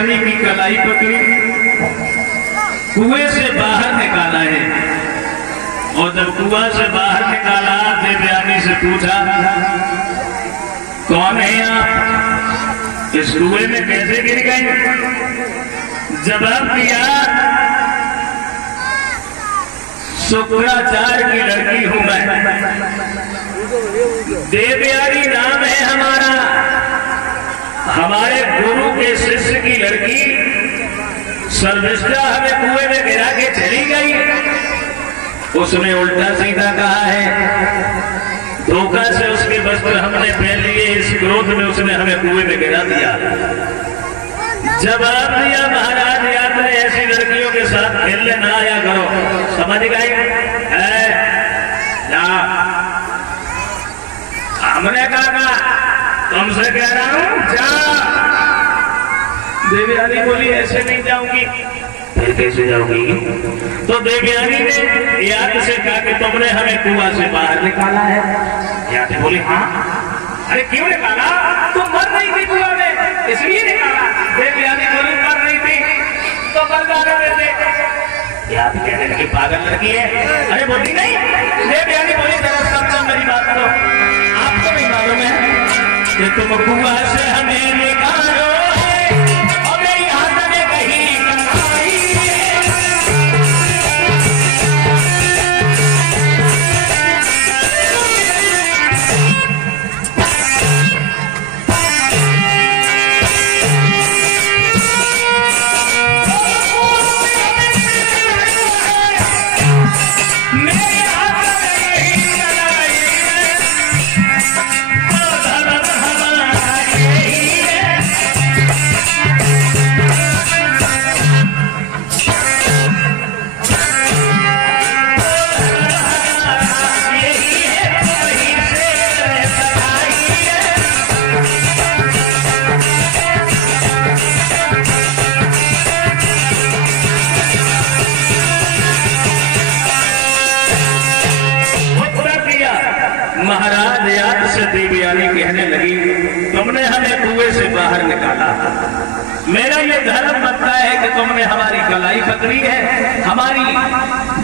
देवयानी की कलाई पकड़ी, कुएं से बाहर निकाला है। और जब कुआं से बाहर निकाला, देवयानी से पूछा, कौन है आप? इस कुएं में कैसे गिर गए? जवाब दिया, शुक्राचार्य की लड़की हूं मैं। देवयानी नाम है हमारा। हमारे गुरु के शिष्य की लड़की सर्विष्ठा हमें कुएं में गिरा के चली गई। उसने उल्टा सीधा कहा है, धोखा से उसके वस्त्र हमने पहन लिए, इस क्रोध में उसने हमें कुएं में गिरा दिया। जवाब दिया, महाराज याद रहे, ऐसी लड़कियों के साथ खेलने ना आया करो, समझ गए? हमने कहा तुमसे कह रहा हूं जा। देवयानी बोली, ऐसे नहीं जाऊंगी। फिर कैसे जाऊंगी? तो देवयानी ने याद से कहा कि तुमने हमें कुआं से बाहर निकाला है। याद बोली, हाँ। अरे क्यों निकाला? तुम मर नहीं थी कुआं में, इसलिए निकाला। देवयानी बोली, मर नहीं थी तो मर जाने देते। याद कहने लगी, पागल लड़की है। अरे बोली नहीं। देवयानी बोली, जरा समझो मेरी बात को। आपको नहीं मालूम है कि तुम कुआं से हमें निकालो और मेरी हाथ में कहीं महाराज याद से देवयानी कहने लगी, तुमने हमें कुएं से बाहर निकाला। मेरा ये धर्म बनता है कि तुमने हमारी कलाई पकड़ी है। हमारी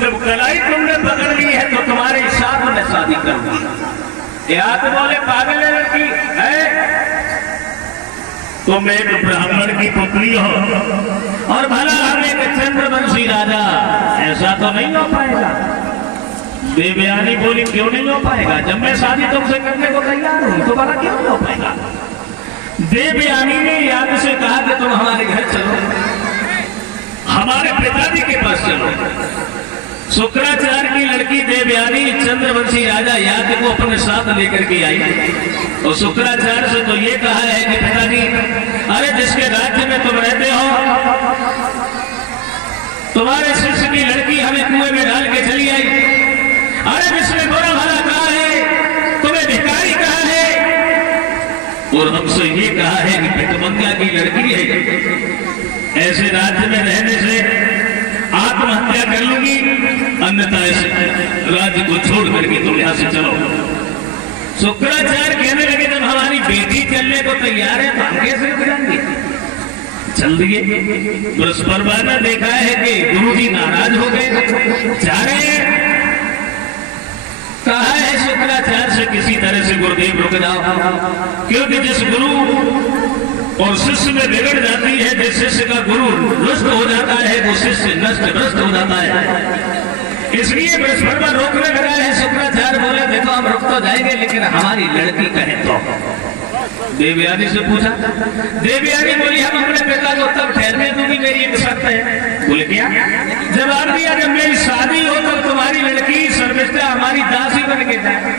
जब कलाई तुमने पकड़ ली है तो तुम्हारे साथ में शादी करूंगी। याद बोले, पागल लड़की है, तुम एक ब्राह्मण की पुत्री हो और भला हम एक चंद्रवंशी राजा, ऐसा तो नहीं हो पाएगा। देवयानी बोली, क्यों नहीं हो पाएगा? जब मैं शादी तुमसे करने को तैयार हूं तो भला क्यों नहीं हो पाएगा? देवयानी ने याद से कहा कि तुम हमारे घर चलो, हमारे पिताजी के पास चलो। शुक्राचार्य की लड़की देवयानी चंद्रवंशी राजा याद को अपने साथ लेकर के आई और शुक्राचार्य से तो ये कहा है कि पिताजी, अरे जिसके राज्य में तुम रहते हो, तुम्हारे शिष्य की लड़की हमें कुएं में डाल के चली आई। अरे जिसने बुरा भला कहा है, तुम्हें भिखारी कहा है और हमसे ये कहा है कि भिखमंगा की लड़की है। ऐसे राज्य में रहने से आत्महत्या कर लूंगी, अन्यथा इस राज्य को छोड़ करके तुम यहां से चलो। शुक्राचार्य कहने लगे, जब हमारी बेटी चलने को तैयार है तो हम कैसे रुक जाएंगे? चल दिए। बृहस्पति ने देखा है कि गुरुजी नाराज हो गए, जा रहे हैं। कहा है शुक्राचार्य से, किसी तरह से गुरुदेव रुक जाओ, क्योंकि जिस गुरु और शिष्य में बिगड़ जाती है, जिस शिष्य का गुरु रुष्ट हो जाता है वो शिष्य नष्ट भ्रष्ट हो जाता है। इसलिए बृहस्पति रोकने लगा है। शुक्राचार्य बोले, देखो हम रुक तो जाएंगे लेकिन हमारी लड़की कहे तो। देवयानी से पूछा, देवयानी बोली, हम अपने पिता को तब ठहरने दूंगी, मेरी एक शर्त है। बोले क्या? जवाब दिया, जब मेरी शादी हो तो तुम्हारी लड़की सर्विष्ठा हमारी दासी बन के जाए।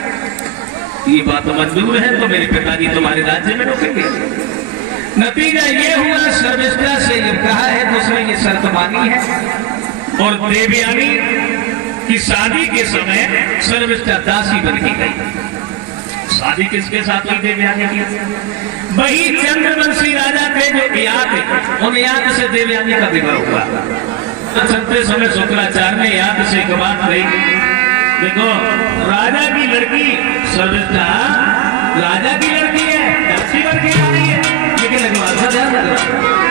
ये बात मंजूर है तो मेरे पिताजी तुम्हारे राज्य में रुकेंगे। नतीजा ये हुआ, सर्विष्ठा से ये कहा है तो उसने ये शर्त मानी है और देवयानी की शादी के समय सर्विष्ठा दासी बन के गई। शादी किसके साथ हुई देवयानी की? वही चंद्रवंशी राजा थे जो याद है, उन याद से देवयानी का विवाह हुआ। तो चलते समय शुक्राचार्य ने याद से एक बात कही, देखो राजा की लड़की सर्विष्ठा राजा की लड़की है, दासी बन के आ रही है, लेकिन ध्यान रखो